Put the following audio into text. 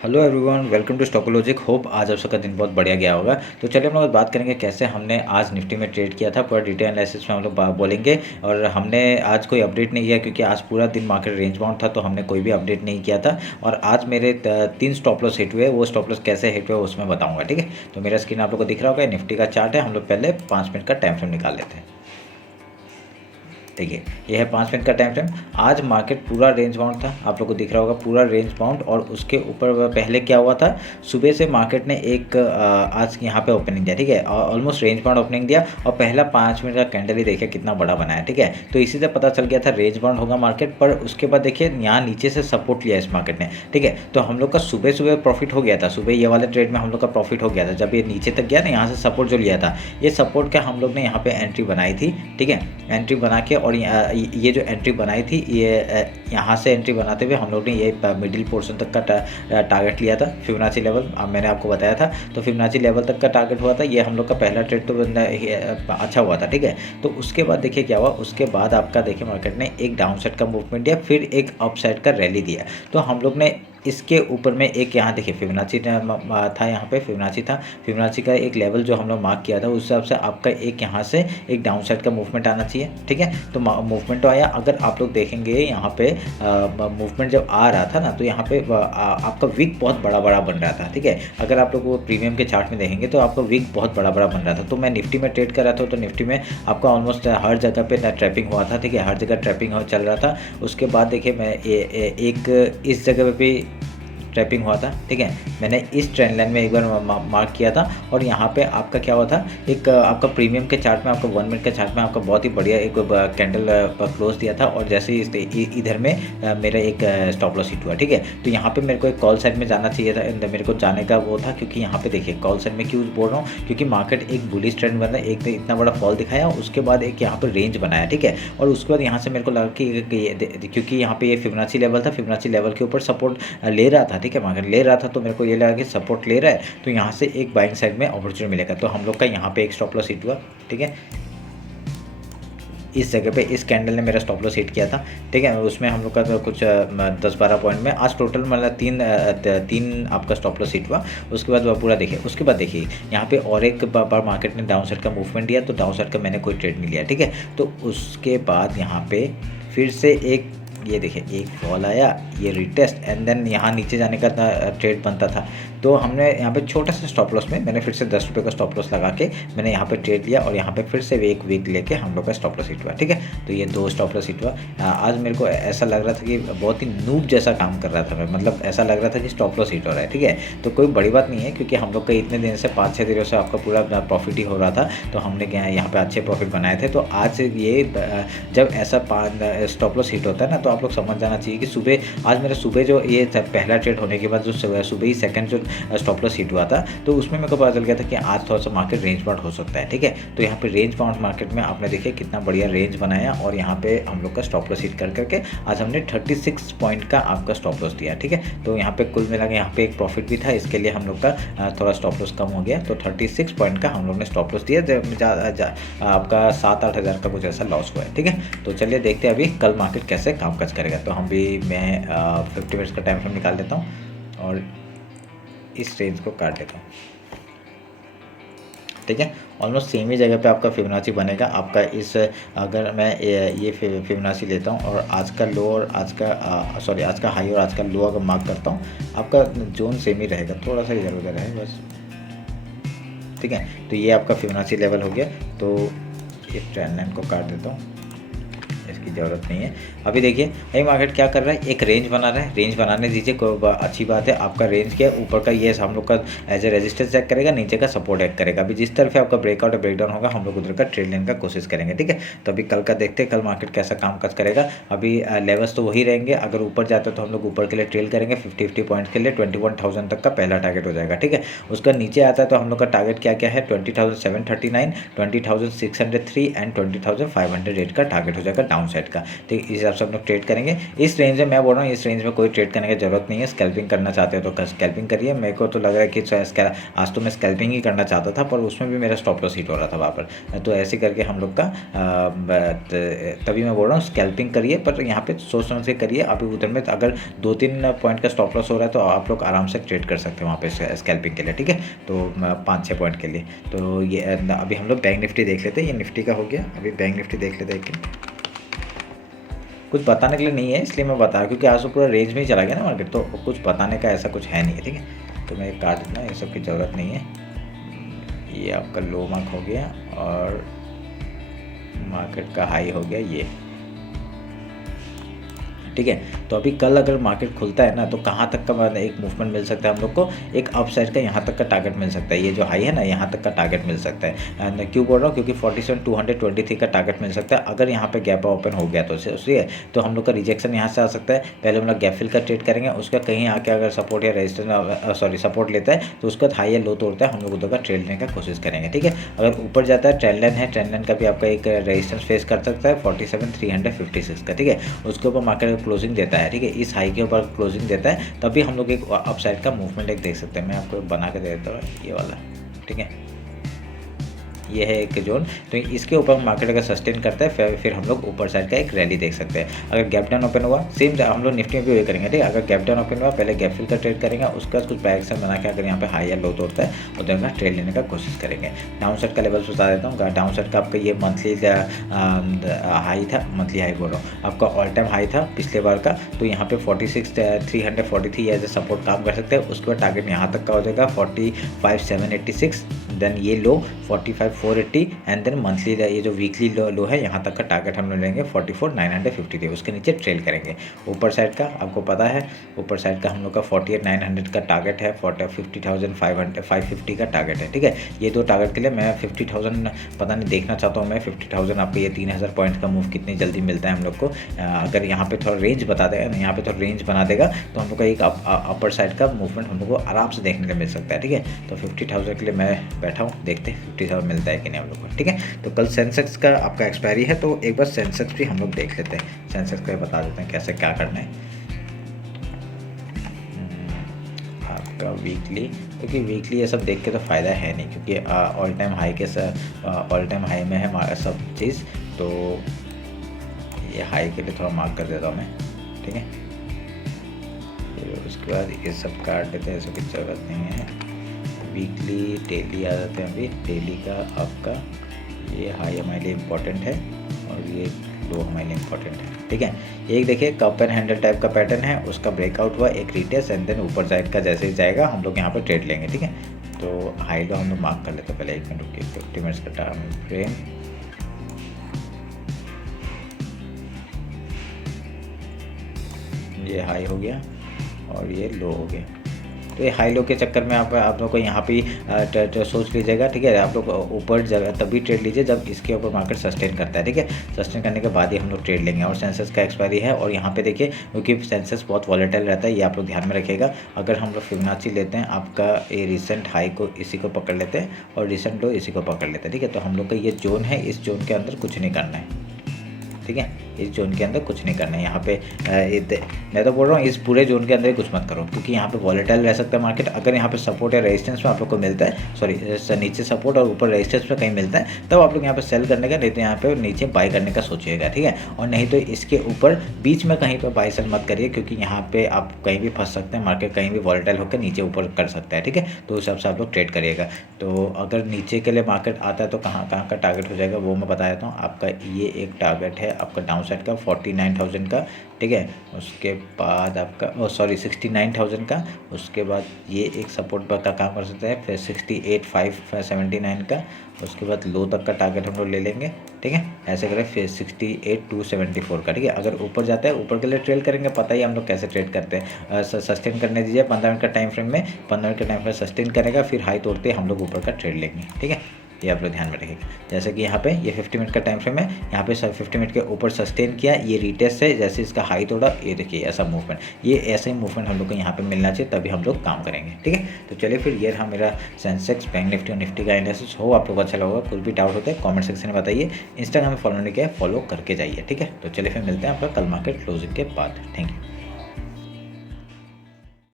Hello everyone, welcome to Stockologic. Hope आज आप सबका दिन बहुत बढ़िया गया होगा। तो चलिए हम लोग बात करेंगे कैसे हमने आज निफ्टी में ट्रेड किया था। पूरा डिटेल एनालिसिस में हम लोग बोलेंगे। और हमने आज कोई अपडेट नहीं किया क्योंकि आज पूरा दिन मार्केट रेंज बाउंड था, तो हमने कोई भी अपडेट नहीं किया था। और आज मेरे 3 स्टॉप लॉस हिट हुए। वो स्टॉप लॉस कैसे हिट हुए उसमें बताऊँगा, ठीक है। तो मेरा स्क्रीन आप लोग को दिख रहा होगा, निफ्टी का चार्ट है। हम लोग पहले 5 मिनट का टाइम फ्रेम निकाल लेते हैं। देखिए, ये है 5 मिनट का टाइम फ्रेम। आज मार्केट पूरा रेंज बाउंड था, आप लोग को दिख रहा होगा पूरा रेंज बाउंड। और उसके ऊपर पहले क्या हुआ था, सुबह से मार्केट ने एक आज यहाँ पे ओपनिंग दिया, ठीक है। ऑलमोस्ट रेंज बाउंड ओपनिंग दिया और पहला 5 मिनट का कैंडल ही देखिए कितना बड़ा बनाया, ठीक है। तो इसी से पता चल गया था रेंज बाउंड होगा मार्केट। पर उसके बाद देखिए यहाँ नीचे से सपोर्ट लिया इस मार्केट ने, ठीक है। तो हम लोग का सुबह सुबह प्रॉफिट हो गया था। सुबह ये वाले ट्रेड में हम लोग का प्रॉफिट हो गया था। जब ये नीचे तक गया ना, यहाँ से सपोर्ट जो लिया था, ये सपोर्ट का हम लोग ने यहाँ पे एंट्री बनाई थी, ठीक है। एंट्री बना के और ये जो एंट्री बनाई थी, ये यहाँ से एंट्री बनाते हुए हम लोग ने ये मिडिल पोर्शन तक का टारगेट लिया था, फिबोनाची लेवल। मैंने आपको बताया था, तो फिबोनाची लेवल तक का टारगेट हुआ था। ये हम लोग का पहला ट्रेड तो अच्छा हुआ था, ठीक है। तो उसके बाद देखिए क्या हुआ, उसके बाद आपका देखिए मार्केट ने एक डाउन साइड का मूवमेंट दिया, फिर एक अप साइड का रैली दिया। तो हम लोग ने इसके ऊपर में एक यहाँ देखिए फिबोनाची था, यहाँ पे फिबोनाची था। फिबोनाची का एक लेवल जो हम लोग मार्क किया था, उस हिसाब से आपका एक यहाँ से एक डाउन साइड का मूवमेंट आना चाहिए, ठीक है। तो मूवमेंट तो आया। अगर आप लोग देखेंगे यहाँ पे मूवमेंट जब आ रहा था ना, तो यहाँ पे आपका विक बहुत बड़ा बड़ा बन रहा था, ठीक है। अगर आप लोग वो प्रीमियम के चार्ट में देखेंगे तो आपका विक बहुत बड़ा बड़ा बन रहा था। तो मैं निफ्टी में ट्रेड कर रहा था, तो निफ्टी में आपका ऑलमोस्ट हर जगह पे ट्रैपिंग हुआ था, ठीक है। हर जगह ट्रैपिंग चल रहा था। उसके बाद देखिए मैं एक इस जगह पे ट्रैपिंग हुआ था, ठीक है। मैंने इस ट्रेंड लाइन में एक बार मार्क किया था। और यहाँ पे आपका क्या हुआ था, एक आपका प्रीमियम के चार्ट में, आपका 1 मिनट के चार्ट में आपका बहुत ही बढ़िया एक कैंडल क्लोज दिया था। और जैसे ही इधर में मेरा एक स्टॉप लॉस हिट हुआ, ठीक है। तो यहाँ पे मेरे को एक कॉल साइड में जाना चाहिए था, मेरे को जाने का वो था। क्योंकि यहाँ पे देखिए कॉल साइड में क्यों बोल रहा हूँ, क्योंकि मार्केट एक बुलिश ट्रेंड बना, एक तो इतना बड़ा फॉल दिखाया, उसके बाद एक यहाँ पर रेंज बनाया, ठीक है। और उसके बाद यहाँ से मेरे को लगा कि क्योंकि यहाँ पे ये फिबोनाची लेवल था, फिबोनाची लेवल के ऊपर सपोर्ट ले रहा था, ठीक है। मार्केट ले रहा था, तो मेरे को ये लगा कि सपोर्ट ले रहा है, तो यहाँ से एक बाइंग साइड में अपॉर्चुनिटी मिलेगा। तो हम लोग का यहाँ पे एक स्टॉप लॉस हिट हुआ, ठीक है। इस जगह पे इस कैंडल ने मेरा स्टॉप लॉस हिट किया था, ठीक है। उसमें हम लोग का तो कुछ 10-12 पॉइंट में आज टोटल मतलब तीन आपका स्टॉप लॉस हिट हुआ। उसके बाद पूरा देखिए, उसके बाद देखिए यहाँ पे और एक बार मार्केट ने डाउन साइड का मूवमेंट दिया, तो डाउन साइड का मैंने कोई ट्रेड नहीं लिया, ठीक है। तो उसके बाद यहाँ पे फिर से एक ये देखिए एक फॉल आया, ये रिटेस्ट एंड देन यहाँ नीचे जाने का ट्रेड बनता था। तो हमने यहाँ पे छोटा सा स्टॉप लॉस में मैंने फिर से 10 रुपये का स्टॉप लॉस लगा के मैंने यहाँ पे ट्रेड लिया। और यहाँ पे फिर से एक वीक लेके हम लोग का स्टॉप लॉस हिट हुआ, ठीक है। तो ये 2 स्टॉप लॉस हिट हुआ। आज मेरे को ऐसा लग रहा था कि बहुत ही नूब जैसा काम कर रहा था मैं, मतलब ऐसा लग रहा था कि स्टॉप लॉस हिट हो रहा है, ठीक है। तो कोई बड़ी बात नहीं है, क्योंकि हम लोग का इतने दिन से 5-6 दिनों से आपका पूरा प्रॉफिट ही हो रहा था। तो हमने यहाँ पे अच्छे प्रॉफिट बनाए थे। तो आज ये जब ऐसा स्टॉप लॉस हिट होता है ना, तो आप लोग समझ जाना चाहिए कि सुबह आज मेरा सुबह जो ये पहला ट्रेड होने के बाद जो सुबह ही सेकंड जो स्टॉप लॉस हिट हुआ था, तो उसमें मेरे को पता चल गया था कि आज थोड़ा सा मार्केट रेंज बाउंड हो सकता है, ठीक है। तो यहाँ पे रेंज बाउंड मार्केट में आपने देखिए कितना बढ़िया रेंज बनाया। और यहाँ पे हम लोग का स्टॉप लॉस हिट कर करके आज हमने 36 पॉइंट का आपका स्टॉप लॉस दिया, ठीक है। तो यहाँ पे कुल मिला के यहाँ पे एक प्रॉफिट भी था, इसके लिए हम लोग का थोड़ा स्टॉप लॉस कम हो गया। तो 36 पॉइंट का हम लोग ने स्टॉप लॉस दिया, आपका 7-8 हज़ार का कुछ ऐसा लॉस हुआ है, ठीक है। तो चलिए देखते हैं अभी कल मार्केट कैसे काम काज करेगा। तो हम भी मैं 50 मिनट्स का टाइम फ्रेम निकाल देता हूँ और इस रेंज को काट देता हूँ, ठीक है। ऑलमोस्ट सेम ही जगह पे आपका फिबोनाची बनेगा आपका। इस अगर मैं ये फिबोनाची लेता हूँ और आज का लो और आज का हाई और आज का लो अगर मार्क करता हूँ, आपका जोन सेम ही रहेगा, थोड़ा सा इधर उधर है बस, ठीक है। तो ये आपका फिबोनाची लेवल हो गया। तो इस ट्रेंड लाइन को काट देता हूँ, इसकी ज़रूरत नहीं है। अभी देखिए भाई मार्केट क्या कर रहा है, एक रेंज बना रहा है, रेंज बनाने दीजिए, कोई अच्छी बात है। आपका रेंज के ऊपर का ये हम लोग का एज ए रेजिस्टेंस चेक करेगा, नीचे का सपोर्ट चेक करेगा। अभी जिस तरफ आपका ब्रेकआउट और ब्रेकडाउन होगा, हम लोग उधर का ट्रेड लेने का कोशिश करेंगे, ठीक है। तो अभी कल का देखते हैं कल मार्केट कैसा काम काज करेगा। अभी लेवल्स तो वही रहेंगे, अगर ऊपर जाता है तो हम लोग ऊपर के लिए ट्रेल करेंगे 50 पॉइंट्स के लिए। 21,000 तक का पहला टारगेट हो जाएगा, ठीक है। उसका नीचे आता है तो हम लोग का टारगेट क्या क्या है, 20,739, 20,603 एंड 20,508 का टारगेट हो जाएगा डाउन साइड का। ठीक, इस हिसाब से हम लोग ट्रेड करेंगे। इस रेंज में मैं बोल रहा हूँ, इस रेंज में कोई ट्रेड करने की जरूरत नहीं है। स्कैल्पिंग करना चाहते हो तो स्कैल्पिंग करिए। मेरे को तो लग रहा है कि आज तो मैं स्कैल्पिंग ही करना चाहता था, पर उसमें भी मेरा स्टॉप लॉस हिट हो रहा था वहाँ पर। तो ऐसे करके हम लोग का तभी मैं बोल रहा हूँ स्कैल्पिंग करिए, पर यहाँ पे सोच समझ के करिए। अभी उधर में अगर 2-3 पॉइंट का स्टॉप लॉस हो रहा है तो आप लोग आराम से ट्रेड कर सकते हैं वहाँ पे स्कैल्पिंग के लिए। ठीक है, तो 5-6 पॉइंट के लिए। तो ये अभी हम लोग बैंक निफ्टी देख लेते हैं। ये निफ्टी का हो गया, अभी बैंक निफ्टी देख लेते हैं। कुछ बताने के लिए नहीं है इसलिए मैं बता, क्योंकि आज तो पूरा रेंज में ही चला गया ना मार्केट, तो कुछ बताने का ऐसा कुछ है नहीं है। ठीक है, तो मैं काट देना, ये सब की ज़रूरत नहीं है। ये आपका लो मार्क हो गया और मार्केट का हाई हो गया ये। ठीक है, तो अभी कल अगर मार्केट खुलता है ना तो कहाँ तक का एक मूवमेंट मिल सकता है हम लोग को, एक अपसाइड का यहाँ तक का टारगेट मिल सकता है। ये जो हाई है ना, यहाँ तक का टारगेट मिल सकता है। एंड क्यों बोल रहा हूँ, क्योंकि 47,223 का टारगेट मिल सकता है अगर यहाँ पे गैप ओपन हो गया तो उससे तो हम लोग का रिजेक्शन यहाँ से आ सकता है। पहले हम लोग गैप फिल का ट्रेड करेंगे, उसका कहीं आके अगर सपोर्ट या रेजिस्टेंस सपोर्ट लेता है तो उसका हाई या लो तोड़ता है, हम लोग उधर का ट्रेड लेने का कोशिश करेंगे। ठीक है, अगर ऊपर जाता है ट्रेंड लाइन है, ट्रेंड लाइन का भी आपका एक रेजिस्टेंस फेस कर सकता है 47,356 का। ठीक है, उसके ऊपर मार्केट क्लोजिंग देता है। ठीक है, इस हाई के ऊपर क्लोजिंग देता है तभी हम लोग एक अपसाइड का मूवमेंट एक देख सकते हैं। मैं आपको बना के दे देता हूँ ये वाला। ठीक है, ये है एक जोन, तो इसके ऊपर मार्केट अगर सस्टेन करता है फिर हम लोग ऊपर साइड का एक रैली देख सकते हैं। अगर गैप डाउन ओपन हुआ, सेम हम लोग निफ्टी में भी वही करेंगे। ठीक है, अगर गैप डाउन ओपन हुआ पहले गैप फिल का ट्रेड करेंगे, उसके बाद कुछ बाय एक्शन बना के अगर यहाँ पे हाई या लो तोड़ता है उधर का ट्रेड लेने का कोशिश करेंगे। डाउन साइड का लेवल बता देता हूँ। डाउन साइड का आपका ये मंथली हाई था, मंथली हाई बोल रहा हूँ, आपका ऑल टाइम हाई था पिछले बार का। तो यहाँ पे 46,343 एज ए सपोर्ट काम कर सकते हैं। उसके बाद टारगेट यहाँ तक का हो जाएगा 45,786, देन ये लो 45,480 एंड देन मंथली ये जो वीकली लो है यहाँ तक का टारगेट हम लोग लेंगे 44,950 उसके नीचे ट्रेल करेंगे। ऊपर साइड का आपको पता है, ऊपर साइड का हम लोग का 48,900 का टारगेट है, 50,550 का टारगेट है। ठीक है, ये दो टारगेट के लिए मैं 50,000 पता नहीं देखना चाहता हूँ मैं 50,000 आपको ये 3,000 पॉइंट का मूव कितनी जल्दी मिलता है हम लोग को। अगर यहाँ पे थोड़ा रेंज बता देगा, यहाँ पे थोड़ा रेंज बना देगा तो हम लोग का एक अपर साइड का मूवमेंट हम लोग को आराम से देखने को मिल सकता है। ठीक है, तो 50,000 के लिए मैं बैठा हूँ, देखते हैं 50,000 मिलता है कि नहीं हम लोग को। ठीक है, तो कल सेंसेक्स का आपका एक्सपायरी है तो एक बार सेंसेक्स भी हम लोग देख लेते हैं। सेंसेक्स का बता देते हैं कैसे क्या करना है आपका वीकली, क्योंकि वीकली ये सब देख के तो फ़ायदा है नहीं, क्योंकि ऑल टाइम हाई के ऑल टाइम हाई में है हमारा सब चीज़। तो ये हाई के लिए थोड़ा मार्क कर देता हूँ मैं। ठीक है, फिर उसके बाद ये सब काट देते हैं, ऐसे की ज़रूरत नहीं है। वीकली डेली आ जाते हैं। अभी डेली का आपका ये हाई हमारे लिए इम्पोर्टेंट है और ये लो हमारे लिए इम्पोर्टेंट है। ठीक है, एक देखिए कप एंड हैंडल टाइप का पैटर्न है, उसका ब्रेकआउट हुआ, एक रिटेस्ट एंड देन ऊपर साइड का जैसे ही जाएगा हम लोग यहाँ पर ट्रेड लेंगे। ठीक है, तो हाई लो हम लोग मार्क कर लेते हैं। पहले 1 मिनट रुकिए, 50 मिनट्स का टाइम फ्रेम। ये हाई हो गया और ये लो हो गया। तो ये हाई लो के चक्कर में आप लोग को यहाँ पे सोच लीजिएगा। ठीक है, आप लोग ऊपर तभी ट्रेड लीजिए जब इसके ऊपर मार्केट सस्टेन करता है। ठीक है, सस्टेन करने के बाद ही हम लोग ट्रेड लेंगे। और सेंसेक्स का एक्सपायरी है और यहाँ पे देखिए क्योंकि सेंसेक्स बहुत वॉलेटाइल रहता है, ये आप लोग ध्यान में रखिएगा। अगर हम लोग फिबोनाची लेते हैं, आपका ये रिसेंट हाई को इसी को पकड़ लेते हैं और रिसेंट लो इसी को पकड़ लेते हैं। ठीक है, तो हम लोग का ये जोन है, इस जोन के अंदर कुछ नहीं करना है। ठीक है, इस जोन के अंदर कुछ नहीं करना है। यहाँ पे मैं तो बोल रहा हूँ इस पूरे जोन के अंदर ही कुछ मत करो, क्योंकि यहाँ पे वॉलेटाइल रह सकता है मार्केट। अगर यहाँ पे सपोर्ट या रेजिस्टेंस में आप लोग को मिलता है, सॉरी नीचे सपोर्ट और ऊपर रेजिस्टेंस में कहीं मिलता है, तब आप लोग यहाँ पे सेल करने का, नहीं तो यहाँ पे नीचे बाय करने का सोचिएगा। ठीक है, और नहीं तो इसके ऊपर बीच में कहीं पर बाय सेल मत करिए, क्योंकि यहाँ पे आप कहीं भी फंस सकते हैं। मार्केट कहीं भी वॉलेटाइल होकर नीचे ऊपर कर सकता है। ठीक है, तो उस हिसाब से आप लोग ट्रेड करिएगा। तो अगर नीचे के लिए मार्केट आता है तो कहाँ का टारगेट हो जाएगा वो मैं बता देता हूँ। आपका ये एक टारगेट है आपका डाउन साइड का 49,000 का। ठीक है, उसके बाद आपका 69,000 का। उसके बाद ये एक सपोर्ट का काम कर सकते हैं, फिर 68,579 का। उसके बाद लो तक का टारगेट हम लोग ले लेंगे। ठीक है, ऐसे करें, फिर 68,274 का। ठीक है, अगर ऊपर जाता है ऊपर के लिए ट्रेड करेंगे, पता ही हम लोग कैसे ट्रेड करते हैं। सस्टेन करने दीजिए 15 मिनट का टाइम फ्रेम में, 15 मिनट का टाइम फ्रेम सस्टेन करेगा, फिर हाई तोड़ते हम लोग ऊपर का ट्रेड लेंगे। ठीक है, ये आप लोग ध्यान में रखिएगा। जैसे कि यहाँ पे ये 50 मिनट का टाइम फ्रेम है, यहाँ पे 50 मिनट के ऊपर सस्टेन किया, ये रीटेस्ट है, जैसे इसका हाई तोड़ा, ये देखिए ऐसा मूवमेंट, ये ऐसे ही मूवमेंट हम लोग को यहाँ पे मिलना चाहिए, तभी हम लोग काम करेंगे। ठीक है, तो चलिए फिर ये रहा मेरा सेंसेक्स, बैंक निफ्टी और निफ्टी का एनालिसिस। हो आप लोग को अच्छा लगा, कुछ भी डाउट होता है कॉमेंट सेक्शन में बताइए। इंस्टाग्राम में फॉलो नहीं किया, फॉलो करके जाइए। ठीक है, तो चलिए फिर मिलते हैं आपका कल मार्केट क्लोजिंग के बाद। Thank you.